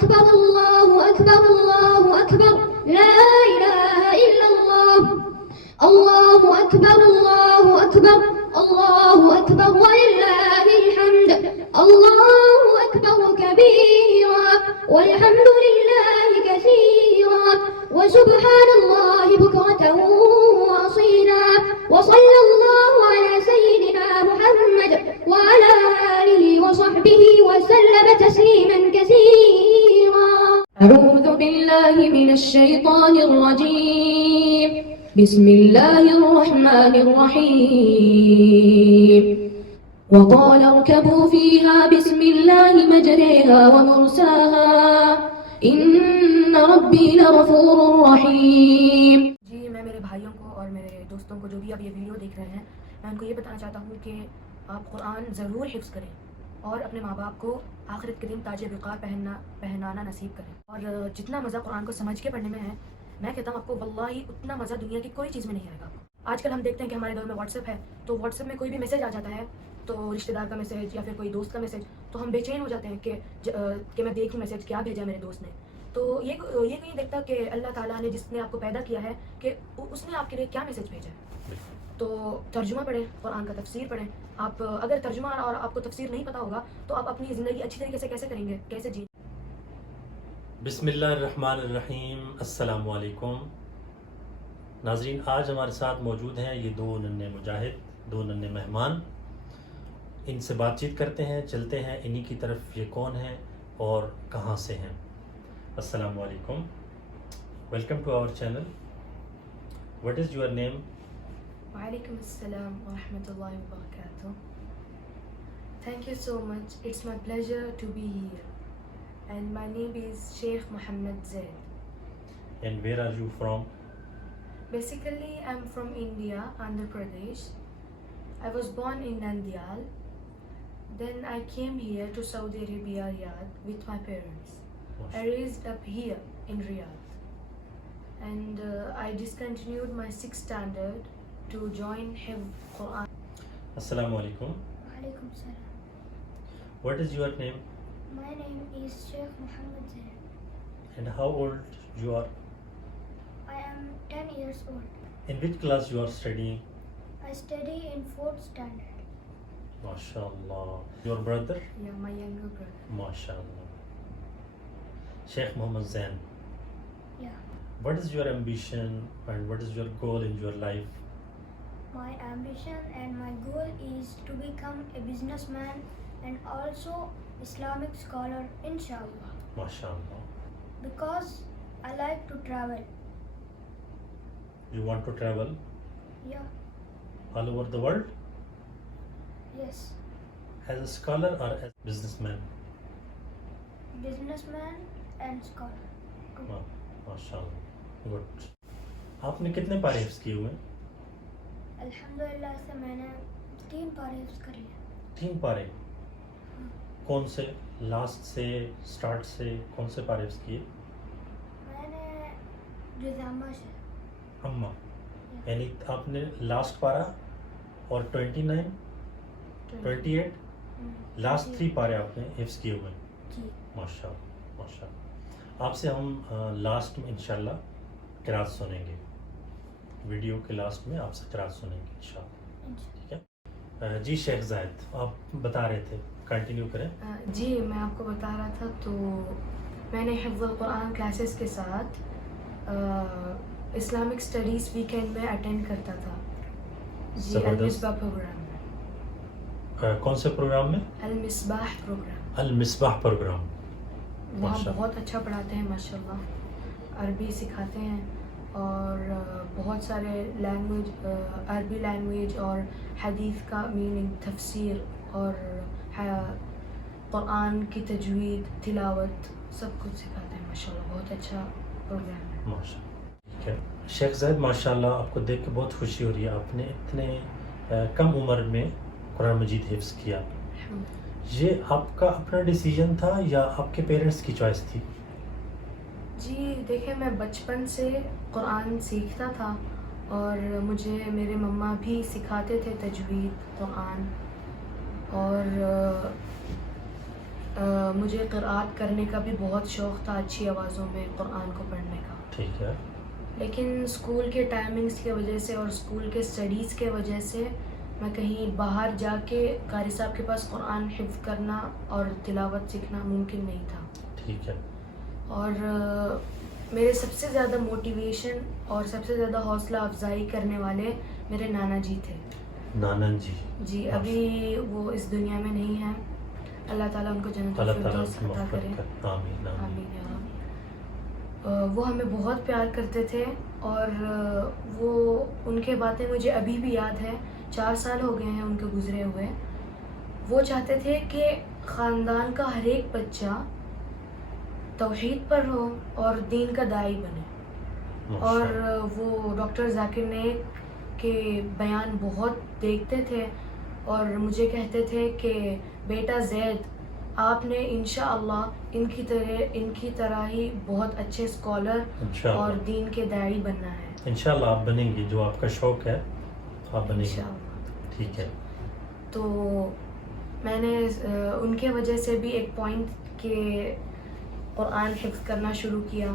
أكبر الله أكبر الله أكبر لا إله إلا الله الله أكبر الله أكبر الله أكبر ولله الحمد الله أكبر كبيرا والحمد لله كثيرا وسبحان الله بكرة وأصيلا وصلى الله على سيدنا محمد وعلى آله وصحبه وسلم تسليما كثيرا. أعوذ بالله من الشيطان الرجيم بسم الله الرحمن الرحيم وقال اركبوا فيها بسم الله مجريها ومرساها إن ربي لغفور رحيم. جی میں میرے بھائیوں کو اور میرے دوستوں کو جو بھی اب یہ ویڈیو دیکھ رہے ہیں میں ان کو یہ بتانا چاہتا ہوں کہ آپ قرآن ضرور حفظ کریں اور اپنے ماں باپ کو آخرت کے دن تاج وقار پہنانا نصیب کریں. اور جتنا مزہ قرآن کو سمجھ کے پڑھنے میں ہے میں کہتا ہوں آپ کو واللہ اتنا مزہ دنیا کی کوئی چیز میں نہیں آئے گا. آج کل ہم دیکھتے ہیں کہ ہمارے دور میں واٹس ایپ ہے تو واٹس ایپ میں کوئی بھی میسج آ جاتا ہے تو رشتہ دار کا میسج یا پھر کوئی دوست کا میسج تو ہم بے چین ہو جاتے ہیں کہ میں دیکھوں میسج کیا بھیجا میرے دوست نے. تو یہ نہیں دیکھتا کہ اللہ تعالیٰ نے جس نے آپ کو پیدا کیا ہے کہ اس نے آپ کے لیے کیا میسج بھیجا ہے. تو ترجمہ پڑھیں, قرآن کا تفسیر پڑھیں. آپ اگر ترجمہ اور آپ کو تفسیر نہیں پتہ ہوگا تو آپ اپنی زندگی اچھی طریقے سے کیسے کریں گے, کیسے جی. بسم اللہ الرحمن الرحیم. السلام علیکم ناظرین, آج ہمارے ساتھ موجود ہیں یہ دو ننھے مجاہد, دو ننھے مہمان. ان سے بات چیت کرتے ہیں, چلتے ہیں انہی کی طرف. یہ کون ہیں اور کہاں سے ہیں؟ السلام علیکم, welcome to our channel. What is your name? وعلیکم السلام ورحمۃ اللہ وبرکاتہ. Thank you so much. It's my pleasure to be here. And my name is Sheikh Mohammed Zaid. And where are you from? Basically, I'm from India, Andhra Pradesh. I was born in Nandyal. Then I came here to Saudi Arabia, Riyadh, with my parents. I raised up here in Riyadh. And I discontinued my 6th standard to join Hifz Quran. Assalamu alaikum. وعليكم السلام. What is your name? My name is Sheikh Mohammed Zaid. And how old you are? I am 10 years old. In which class you are studying? I study in 4th standard. MashaAllah. Your brother? Yeah, my younger brother. MashaAllah. Sheikh Mohammed Zain. Yeah. What is your ambition and what is your goal in your life? My ambition and my goal is to become a businessman and also Islamic scholar, inshallah. MashaAllah. Because I like to travel. You want to travel Yeah. all over the world? Yes. As a scholar or as a businessman? Businessman and scholar. MashaAllah. Good. آپ نے کتنے پارے حفظ کیے ہوئے ہیں؟ الحمدللہ سے میں نے 3 پارے حفظ کر لیے. 3 پارے. کون سے؟ لاسٹ سے, سٹارٹ سے کون سے پارے حفظ کیے؟ میں نے جزامہ سے. اما یعنی آپ نے لاسٹ پارا اور 29 28 لاسٹ 3 پارے آپ نے حفظ کیے ہوئے ہیں. جی. ماشاءاللہ ماشاءاللہ. آپ سے ہم لاسٹ میں انشاءاللہ قرات سنیں گے. ویڈیو کے لاسٹ میں آپ سے قرات سنیں گے انشاءاللہ. ٹھیک ہے جی. شیخ زاہد آپ بتا رہے تھے, کنٹینیو کریں. جی میں آپ کو بتا رہا تھا تو میں نے حفظ القرآن کلاسز کے ساتھ اسلامک اسٹڈیز ویکینڈ میں اٹینڈ کرتا تھا. جی المصباح پروگرام میں. کون سے پروگرام میں؟ المصباح پروگرام. المصباح پروگرام. وہاں بہت اچھا پڑھاتے ہیں ماشاءاللہ, عربی سکھاتے ہیں اور بہت سارے لینگویج, عربی لینگویج اور حدیث کا میننگ, تفسیر اور قرآن کی تجوید, تلاوت سب کچھ سکھاتے ہیں ماشاءاللہ. بہت اچھا پروگرام ہے ماشاءاللہ. ٹھیک ہے شیخ زاہد, ماشاءاللہ آپ کو دیکھ کے بہت خوشی ہو رہی ہے. آپ نے اتنے کم عمر میں قرآن مجید حفظ کیا. یہ آپ کا اپنا ڈیسیجن تھا یا آپ کے پیرنٹس کی چوائس تھی؟ جی دیکھیں میں بچپن سے قرآن سیکھتا تھا اور مجھے میرے مما بھی سکھاتے تھے تجوید قرآن, اور مجھے قرآت کرنے کا بھی بہت شوق تھا، اچھی آوازوں میں قرآن کو پڑھنے کا. ٹھیک ہے. لیکن اسکول کے ٹائمنگز کی وجہ سے اور اسکول کے اسٹڈیز کے وجہ سے میں کہیں باہر جا کے قاری صاحب کے پاس قرآن حفظ کرنا اور تلاوت سیکھنا ممکن نہیں تھا. ٹھیک ہے. اور میرے سب سے زیادہ موٹیویشن اور سب سے زیادہ حوصلہ افزائی کرنے والے میرے نانا جی تھے. نانا جی. جی ابھی وہ اس دنیا میں نہیں ہیں. اللہ تعالیٰ ان کو جنت الفردوس عطا کرے. آمین آمین یا رب. وہ ہمیں بہت پیار کرتے تھے اور وہ ان کے باتیں مجھے ابھی بھی یاد ہے. 4 سال ہو گئے ہیں ان کے گزرے ہوئے. وہ چاہتے تھے کہ خاندان کا ہر ایک بچہ توحید پر ہو اور دین کا داعی بنے. اور وہ ڈاکٹر ذاکر نائک کے بیان بہت دیکھتے تھے اور مجھے کہتے تھے کہ بیٹا زید آپ نے انشاءاللہ ان کی طرح ہی بہت اچھے اسکالر اور دین کے داعی بننا ہے. انشاءاللہ آپ بنیں گی، جو آپ کا شوق ہے آپ بنیں گے. ٹھیک ہے. تو میں نے ان کے وجہ سے بھی ایک پوائنٹ کہ قرآن حفظ کرنا شروع کیا.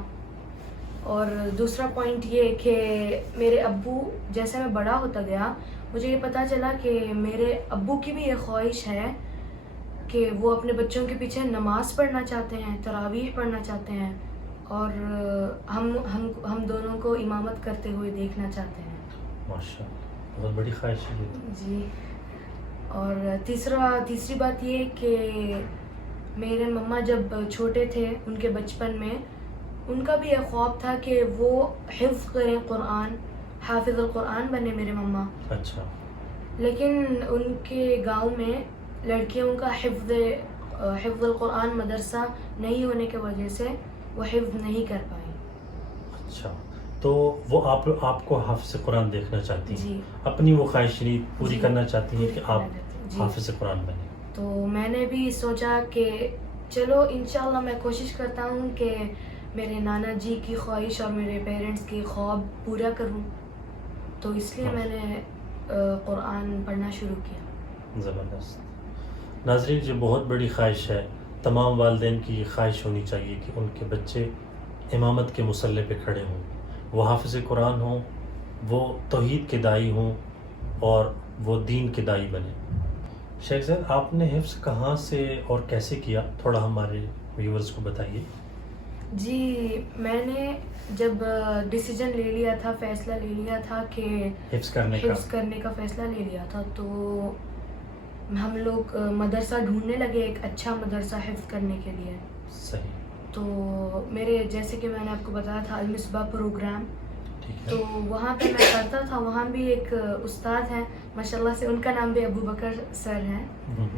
اور دوسرا پوائنٹ یہ کہ میرے ابو جیسے میں بڑا ہوتا گیا مجھے یہ پتہ چلا کہ میرے ابو کی بھی یہ خواہش ہے کہ وہ اپنے بچوں کے پیچھے نماز پڑھنا چاہتے ہیں، تراویح پڑھنا چاہتے ہیں اور ہم دونوں کو امامت کرتے ہوئے دیکھنا چاہتے ہیں. ماشاءاللہ بہت بڑی خواہش ہے جی. اور تیسری بات یہ کہ میرے مما جب چھوٹے تھے ان کے بچپن میں ان کا بھی یہ خواب تھا کہ وہ حفظ کریں قرآن، حافظ القرآن بنے میرے مما. اچھا. لیکن ان کے گاؤں میں لڑکیوں کا حفظ القرآن مدرسہ نہیں ہونے کی وجہ سے وہ حفظ نہیں کر پائی. اچھا. تو وہ آپ کو حافظ قرآن دیکھنا چاہتی ہیں. جی. اپنی وہ خواہش پوری کرنا چاہتی ہیں کہ آپ جی. حافظ قرآن بنیں. تو میں نے بھی سوچا کہ چلو انشاءاللہ میں کوشش کرتا ہوں کہ میرے نانا جی کی خواہش اور میرے پیرنٹس کی خواب پورا کروں. تو اس لیے میں نے قرآن پڑھنا شروع کیا. زبردست. ناظرین یہ بہت بڑی خواہش ہے. تمام والدین کی یہ خواہش ہونی چاہیے کہ ان کے بچے امامت کے مصلی پہ کھڑے ہوں، وہ حافظ قرآن ہوں، وہ توحید کے داعی ہوں اور وہ دین کے داعی بنیں. شیخ زید آپ نے حفظ کہاں سے اور کیسے کیا، تھوڑا ہمارے ویورز کو بتائیے. جی میں نے جب ڈیسیجن لے لیا تھا، فیصلہ لے لیا تھا کہ حفظ کرنے کا فیصلہ لے لیا تھا تو ہم لوگ مدرسہ ڈھونڈنے لگے، ایک اچھا مدرسہ حفظ کرنے کے لیے. صحیح. تو میرے جیسے کہ میں نے آپ کو بتایا تھا المصباح پروگرام، تو وہاں پہ میں کرتا تھا. وہاں بھی ایک استاد ہیں ماشاءاللہ سے، ان کا نام بھی ابو بکر سر ہے.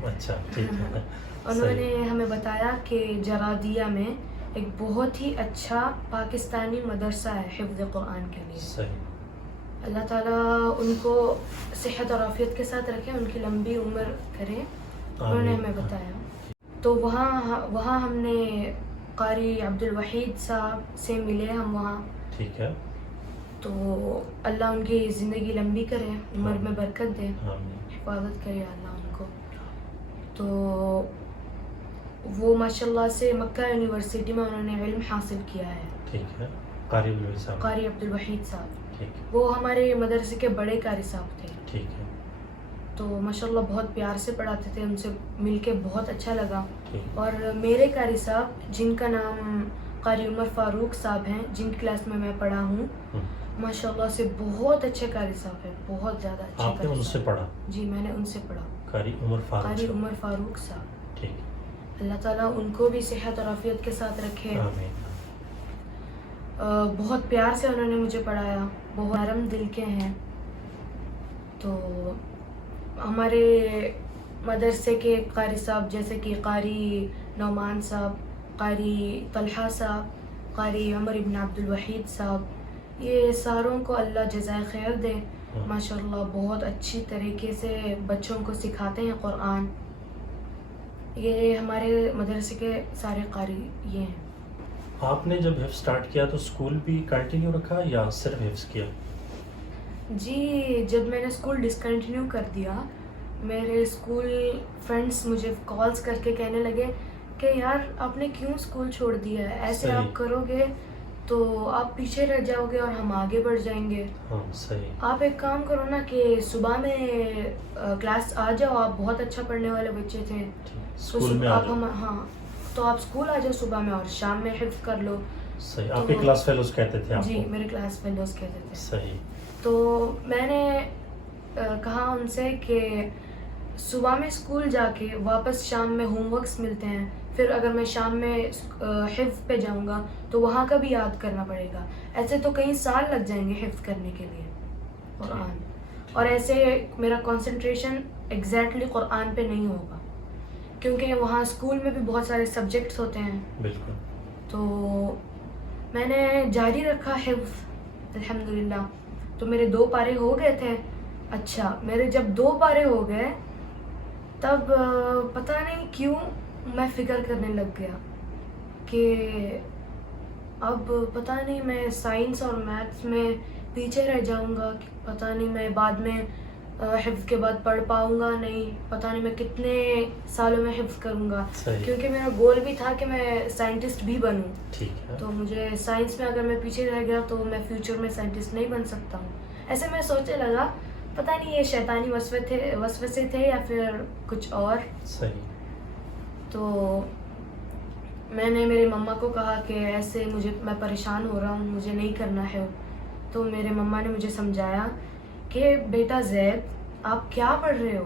اچھا ٹھیک ہے. انہوں نے ہمیں بتایا کہ جرادیہ میں ایک بہت ہی اچھا پاکستانی مدرسہ ہے حفظ قرآن کے لیے. صحیح. اللہ تعالیٰ ان کو صحت اور عافیت کے ساتھ رکھے، ان کی لمبی عمر کرے. انہوں نے ہمیں بتایا. تو وہاں ہم نے قاری عبدالوحید صاحب سے ملے ہم وہاں. ٹھیک ہے. تو اللہ ان کی زندگی لمبی کرے، عمر میں برکت دے، حفاظت کرے اللہ ان کو. تو وہ ماشاءاللہ سے مکہ یونیورسٹی میں انہوں نے علم حاصل کیا ہے. ٹھیک ہے. قاری عبدالوحید صاحب ٹھیک. وہ ہمارے مدرسے کے بڑے قاری صاحب تھے. ٹھیک ہے. تو ماشاءاللہ بہت پیار سے پڑھاتے تھے. ان سے مل کے بہت اچھا لگا. ٹھیک. اور میرے قاری صاحب جن کا نام قاری عمر فاروق صاحب ہیں، جن کلاس میں پڑھا ہوں، ماشاءاللہ سے بہت اچھے قاری صاحب ہیں، بہت زیادہ اچھے. آپ نے ان سے پڑھا؟ جی میں نے ان سے پڑھا. قاری عمر فاروق صاحب. ٹھیک. اللہ تعالیٰ ان کو بھی صحت اور عافیت کے ساتھ رکھے. آمین. بہت پیار سے انہوں نے مجھے پڑھایا، بہت نرم دل کے ہیں. تو ہمارے مدرسے کے قاری صاحب جیسے کہ قاری نعمان صاحب، قاری طلحہ صاحب، قاری عمر ابن عبدالوحید صاحب، یہ ساروں کو اللہ جزائے خیر دے. ماشاءاللہ بہت اچھی طریقے سے بچوں کو سکھاتے ہیں قرآن. یہ ہمارے مدرسے کے سارے قاری یہ ہیں. آپ نے جب حفظ سٹارٹ کیا تو اسکول بھی کنٹینیو رکھا یا صرف حفظ کیا؟ جی جب میں نے اسکول ڈسکنٹینیو کر دیا، میرے اسکول فرینڈس مجھے کالز کر کے کہنے لگے کہ یار آپ نے کیوں اسکول چھوڑ دیا ہے، ایسے صحیح. آپ کرو گے تو آپ پیچھے رہ جاؤ گے اور ہم آگے بڑھ جائیں گے. ہاں صحیح. آپ ایک کام کرو نا کہ صبح میں کلاس آ جاؤ، آپ بہت اچھا پڑھنے والے بچے تھے تو اسکول میں آ آپ جاؤ. ہاں تو آپ اسکول آ جاؤ صبح میں اور شام میں حفظ کر لو. صحیح. آپ کے کلاس فیلوز کہتے تھے آپ جی کو؟ میرے کلاس فیلوز کہتے تھے. صحیح. تو میں نے کہا ان سے کہ صبح میں اسکول جا کے واپس شام میں ہوم ورکس ملتے ہیں، پھر اگر میں شام میں حفظ پہ جاؤں گا تو وہاں کا بھی یاد کرنا پڑے گا. ایسے تو کئی سال لگ جائیں گے حفظ کرنے کے لیے قرآن، اور ایسے میرا کنسنٹریشن ایگزیکٹلی قرآن پہ نہیں ہوگا کیونکہ وہاں اسکول میں بھی بہت سارے سبجیکٹس ہوتے ہیں. بالکل. تو میں نے جاری رکھا حفظ الحمدللہ. تو میرے 2 پارے ہو گئے تھے. اچھا میرے جب 2 پارے ہو گئے تب پتہ نہیں کیوں میں فکر کرنے لگ گیا کہ اب پتہ نہیں میں سائنس اور میتھس میں پیچھے رہ جاؤں گا، پتہ نہیں میں بعد میں حفظ کے بعد پڑھ پاؤں گا نہیں، پتہ نہیں میں کتنے سالوں میں حفظ کروں گا. صحیح. کیونکہ میرا گول بھی تھا کہ میں سائنٹسٹ بھی بنوں. ٹھیک ہے. تو مجھے سائنس میں اگر میں پیچھے رہ گیا تو میں فیوچر میں سائنٹسٹ نہیں بن سکتا ہوں. ایسے میں سوچنے لگا پتہ نہیں یہ شیطانی وسوسے تھے یا پھر کچھ اور. صحیح. تو میں نے میری مما کو کہا کہ ایسے میں پریشان ہو رہا ہوں، مجھے نہیں کرنا ہے. تو میرے مما نے مجھے سمجھایا کہ بیٹا زید آپ کیا پڑھ رہے ہو،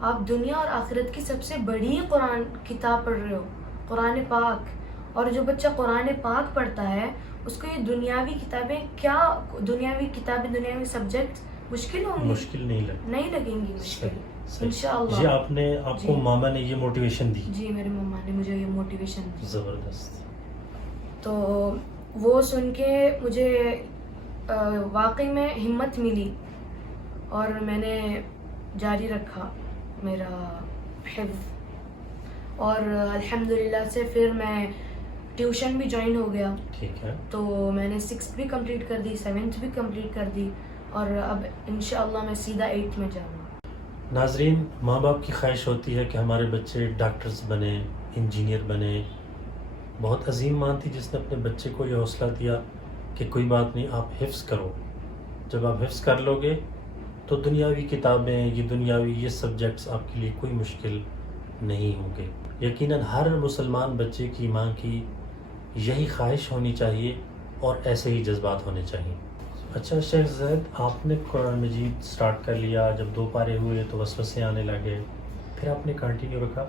آپ دنیا اور آخرت کی سب سے بڑی قرآن کتاب پڑھ رہے ہو، قرآن پاک. اور جو بچہ قرآن پاک پڑھتا ہے اس کو یہ دنیاوی دنیاوی سبجیکٹ مشکل ہوں گی؟ مشکل نہیں لگیں گی مشکل صحیح. انشاءاللہ. جی آپ کو ماما نے یہ موٹیویشن دی؟ جی میری مما نے مجھے یہ موٹیویشن دی. زبردست. تو وہ سن کے مجھے واقعی میں ہمت ملی اور میں نے جاری رکھا میرا حفظ. اور الحمدللہ سے پھر میں ٹیوشن بھی جوائن ہو گیا. ٹھیک ہے. تو میں نے 6th بھی کمپلیٹ کر دی، 7th بھی کمپلیٹ کر دی اور اب انشاءاللہ میں سیدھا 8th میں جاؤں گا. ناظرین، ماں باپ کی خواہش ہوتی ہے کہ ہمارے بچے ڈاکٹرز بنے، انجینئر بنے. بہت عظیم ماں تھی جس نے اپنے بچے کو یہ حوصلہ دیا کہ کوئی بات نہیں، آپ حفظ کرو. جب آپ حفظ کر لو گے تو دنیاوی کتابیں، یہ سبجیکٹس آپ کے لیے کوئی مشکل نہیں ہوں گے. یقیناً ہر مسلمان بچے کی ماں کی یہی خواہش ہونی چاہیے اور ایسے ہی جذبات ہونے چاہیے. اچھا شیخ زید، آپ نے قرآن مجید سٹارٹ کر لیا، جب 2 پارے ہوئے تو وسوسے آنے لگے، پھر آپ نے کنٹینیو رکھا.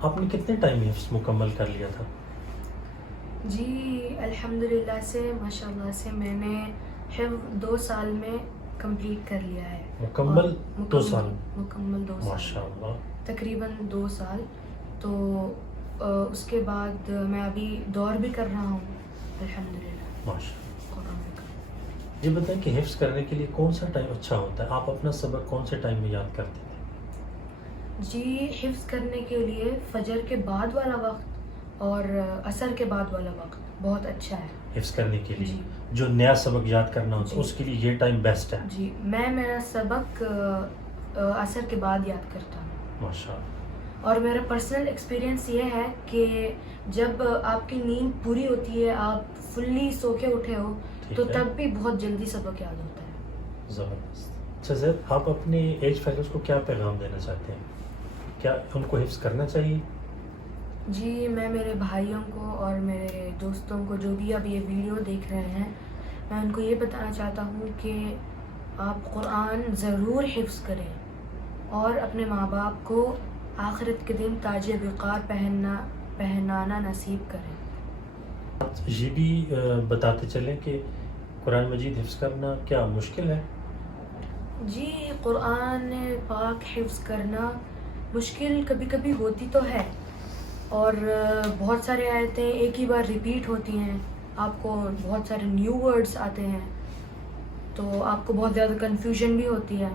آپ نے کتنے ٹائم میں حفظ مکمل کر لیا تھا؟ جی الحمدللہ سے ماشاءاللہ سے میں نے حفظ 2 سال میں کمپلیٹ کر لیا ہے. مکمل 2 سال؟ مکمل 2 سال ماشاءاللہ. تقریباً 2 سال. تو اس کے بعد میں ابھی دور بھی کر رہا ہوں الحمدللہ. ماشاءاللہ. قرآن کا. یہ بتائیں کہ حفظ کرنے کے لیے کون سا ٹائم اچھا ہوتا ہے؟ آپ اپنا سبق کون سے ٹائم میں یاد کرتے تھے؟ جی حفظ کرنے کے لیے فجر کے بعد والا وقت اور عصر کے بعد والا وقت بہت اچھا ہے حفظ کرنے کے لیے. جی. جو نیا سبق یاد کرنا ہوتا ہے اس کے لیے یہ ٹائم بیسٹ ہے. جی میرا سبق عصر کے بعد یاد کرتا ہوں. ماشاءاللہ. اور میرا پرسنل ایکسپیرینس یہ ہے کہ جب آپ کی نیند پوری ہوتی ہے، آپ فلی سو کے اٹھے ہو تو تب بھی بہت جلدی سبق یاد ہوتا ہے. زبردست. اچھا زید، آپ اپنے ایج فیلوز کو کیا پیغام دینا چاہتے ہیں؟ کیا ان کو حفظ کرنا چاہیے؟ جی میں میرے بھائیوں کو اور میرے دوستوں کو جو بھی اب یہ ویڈیو دیکھ رہے ہیں، میں ان کو یہ بتانا چاہتا ہوں کہ آپ قرآن ضرور حفظ کریں اور اپنے ماں باپ کو آخرت کے دن تاج وقار پہنانا نصیب کریں. یہ بھی بتاتے چلیں کہ قرآن مجید حفظ کرنا کیا مشکل ہے؟ جی قرآن پاک حفظ کرنا مشکل کبھی کبھی ہوتی تو ہے، اور بہت سارے آیتیں ایک ہی بار ریپیٹ ہوتی ہیں، آپ کو بہت سارے نیو ورڈز آتے ہیں تو آپ کو بہت زیادہ کنفیوژن بھی ہوتی ہے.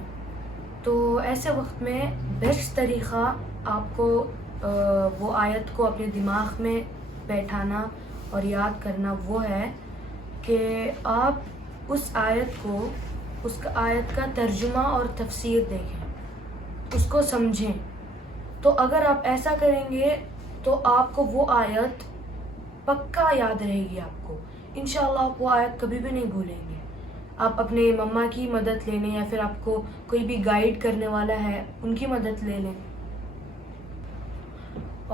تو ایسے وقت میں بیسٹ طریقہ آپ کو وہ آیت کو اپنے دماغ میں بیٹھانا اور یاد کرنا وہ ہے کہ آپ اس آیت کا ترجمہ اور تفسیر دیکھیں، اس کو سمجھیں. تو اگر آپ ایسا کریں گے تو آپ کو وہ آیت پکا یاد رہے گی آپ کو. انشاءاللہ آپ وہ آیت کبھی بھی نہیں بھولیں گے. آپ اپنے مما کی مدد لے لیں یا پھر آپ کو کوئی بھی گائیڈ کرنے والا ہے ان کی مدد لے لیں.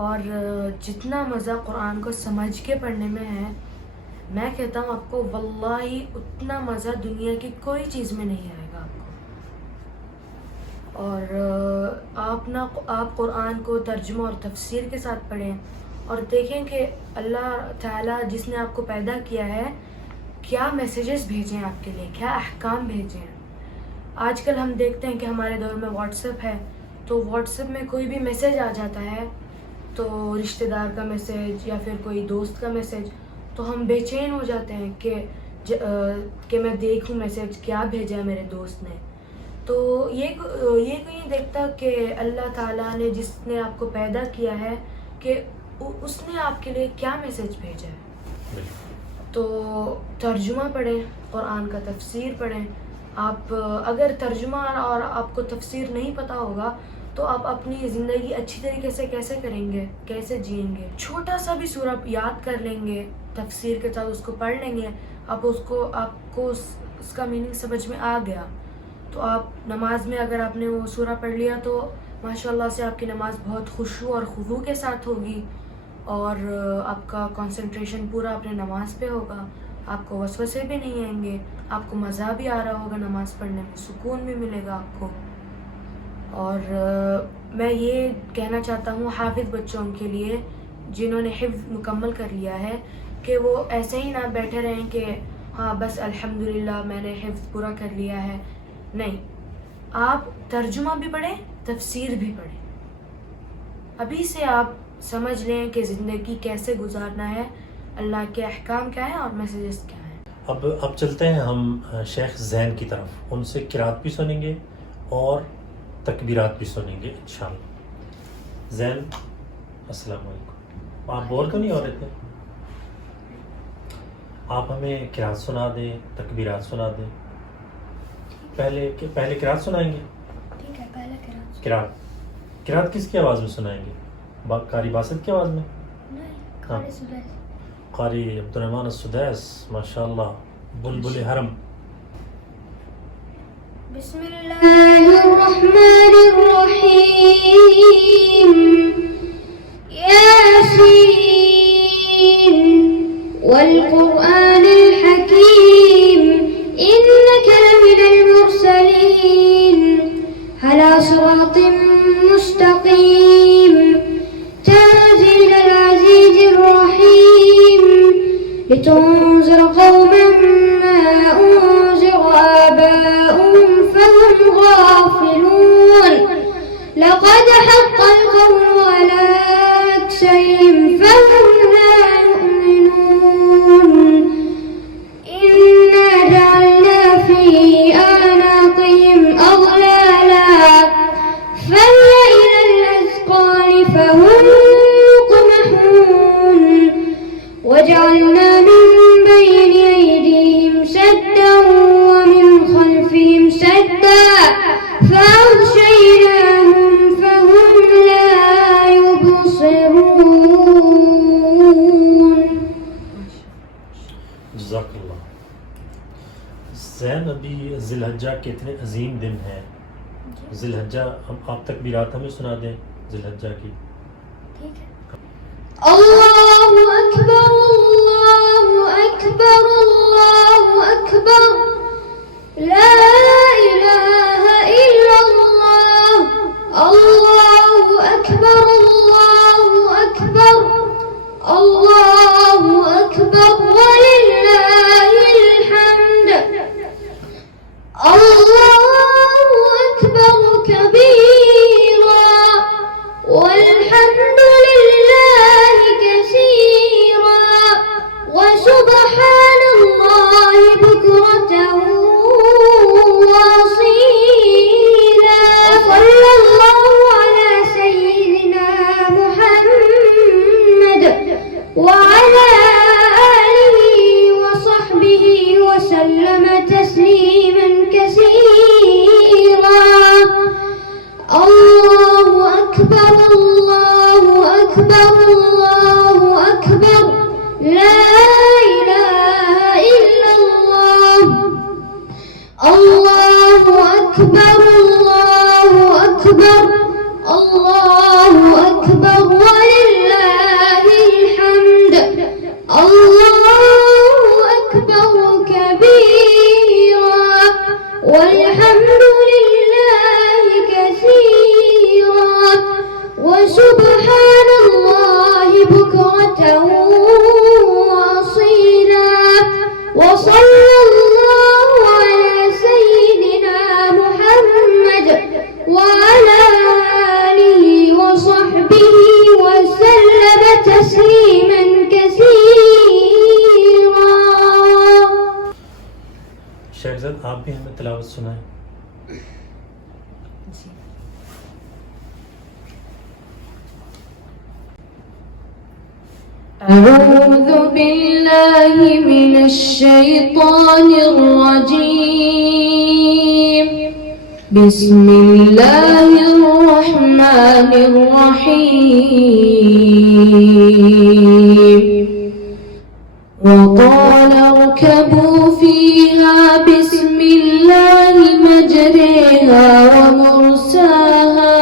اور جتنا مزہ قرآن کو سمجھ کے پڑھنے میں ہے میں کہتا ہوں آپ کو واللہ اتنا مزہ دنیا کی کوئی چیز میں نہیں آئے گا آپ کو. اور آپ قرآن کو ترجمہ اور تفسیر کے ساتھ پڑھیں اور دیکھیں کہ اللہ تعالیٰ جس نے آپ کو پیدا کیا ہے کیا میسیجز بھیجیں آپ کے لیے, کیا احکام بھیجیں. آج کل ہم دیکھتے ہیں کہ ہمارے دور میں واٹس ایپ ہے, تو واٹس ایپ میں کوئی بھی میسیج آ جاتا ہے تو رشتہ دار کا میسیج یا پھر کوئی دوست کا میسیج, تو ہم بے چین ہو جاتے ہیں کہ میں دیکھوں میسیج کیا بھیجا ہے میرے دوست نے. تو یہ کوئی نہیں دیکھتا کہ اللہ تعالیٰ نے جس نے آپ کو پیدا کیا ہے کہ اس نے آپ کے لیے کیا میسیج بھیجا ہے. تو ترجمہ پڑھیں, قرآن کا تفسیر پڑھیں. آپ اگر ترجمہ اور آپ کو تفسیر نہیں پتہ ہوگا تو آپ اپنی زندگی اچھی طریقے سے کیسے کریں گے, کیسے جئیں گے. چھوٹا سا بھی سورہ یاد کر لیں گے تفسیر کے ساتھ, اس کو پڑھ لیں گے, آپ کو اس کا میننگ سمجھ میں آ گیا تو آپ نماز میں اگر آپ نے وہ سورہ پڑھ لیا تو ماشاءاللہ سے آپ کی نماز بہت خشوع اور خضوع کے ساتھ ہوگی اور آپ کا کنسنٹریشن پورا اپنے نماز پہ ہوگا. آپ کو وسوسے بھی نہیں آئیں گے, آپ کو مزہ بھی آ رہا ہوگا نماز پڑھنے میں, سکون بھی ملے گا آپ کو. اور میں یہ کہنا چاہتا ہوں حافظ بچوں کے لیے جنہوں نے حفظ مکمل کر لیا ہے کہ وہ ایسے ہی نہ بیٹھے رہیں کہ ہاں بس الحمدللہ میں نے حفظ پورا کر لیا ہے. نہیں, آپ ترجمہ بھی پڑھیں, تفسیر بھی پڑھیں. ابھی سے آپ سمجھ لیں کہ زندگی کیسے گزارنا ہے, اللہ کے احکام کیا ہیں اور میسیجز کیا ہیں. اب چلتے ہیں ہم شیخ زین کی طرف, ان سے قرات بھی سنیں گے اور تکبیرات بھی سنیں گے انشاءاللہ. زین السلام علیکم. آپ بور تو نہیں ہو رہے تھے؟ آپ ہمیں قرات سنا دیں, تکبیرات سنا دیں. پہلے قرات سنائیں گے. ٹھیک ہے, پہلے قرات کس کی آواز میں سنائیں گے؟ قاری باسط کی آواز میں؟ نہیں, ہاں, قاری عبدالرحمن السدیس, ماشاءاللہ, بلبل حرم. بسم اللہ الرحمن الرحیم. یاسین والقرآن الحکیم انک لمن المرسلین علی صراط مستقیم تنزیل العزیز الرحیم لتنذر قوما ما انذر آباؤهم فهم غافلون لقد حق القول على أكثرهم فهم لا يؤمنون إنا جعلنا في أعناقهم أغلالا فهي إلى الأذقان فهم مقمحون وجعلنا من بين أيديهم سدا ومن خلفهم سدا فأغشيناهم فهم لا يبصرون. جزاک اللہ. زین, ابھی ذی الحجہ کے اتنے عظیم دن ہیں. ذی الحجہ آپ تکبیرات ہمیں سنا دیں ذی الحجہ کی. ٹھیک ہے. اللہ اکبر اللہ اکبر اللہ اکبر لا الہ الا اللہ اللہ اکبر اللہ اکبر اللہ اکبر وللہ الحمد. اللہ اکبر کبیرا والحمد للہ کثیرا وسبحان اللہ بکرة وأصیلا. صلی اللہ علی سیدنا محمد وعلى آله وصحبه وسلم تسليما كثيرا. الله أكبر الله أكبر أكبر الله أكبر الله أكبر ولله الحمد الله أكبر كبيرا والحمد لله كثيرا وسبحان الله بكرة وأصيلا وصلى الله على سيدنا محمد وعلى آله وصحبه وسلم تسليما كثيرا. شہزاد آپ بھی ہمیں تلاوت سنائیں. جی. أعوذ بالله من الشيطان الرجيم. بسم الله الرحمن الرحيم. وقال اركبوا فيها بسم الله مجريها ومرساها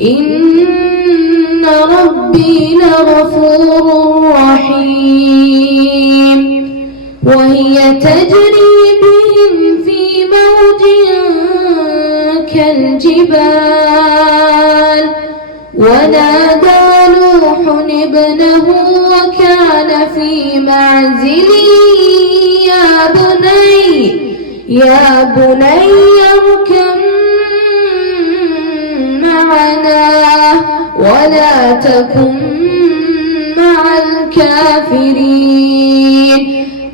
إن ربي لغفور رحيم. وهي تجري بهم في موج كالجبال ونادى نوح ابنه وكان في معزل يا بني اركب معنا ولا تكن مع الكافرين.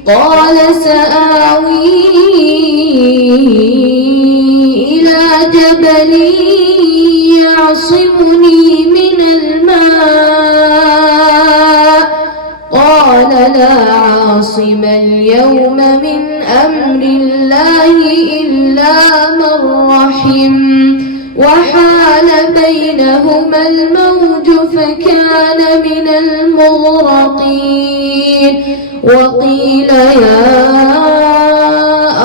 قال سآوي إلى جبل يعصمني من الماء قال لا عاصم اليوم من أمر الله إلا من رحم وحال بينهما الموج فكان من المغرقين. وقيل يا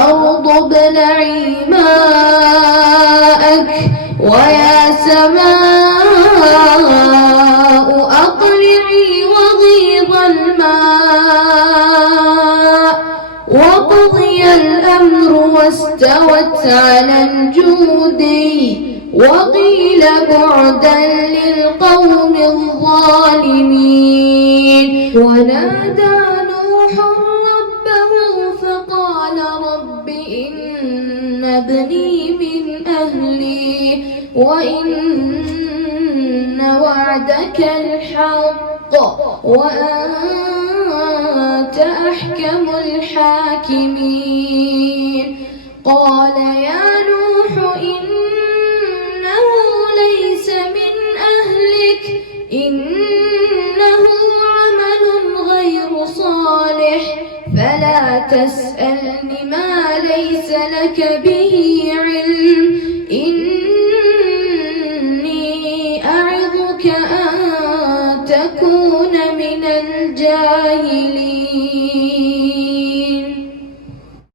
أرض ابلعي ماءك ويا سماء أقلعي وغيض الماء وقضي الأمر واستوت على الجودي وقيل بعدا للقوم الظالمين. ونادى نوح ربه فقال رب إن ابني من أهلي وإن وعدك الحق وأنت أحكم الحاكمين. قال يا نوح إنه ليس من أهلك إنه عمل غير صالح فلا تسألني ما ليس لك به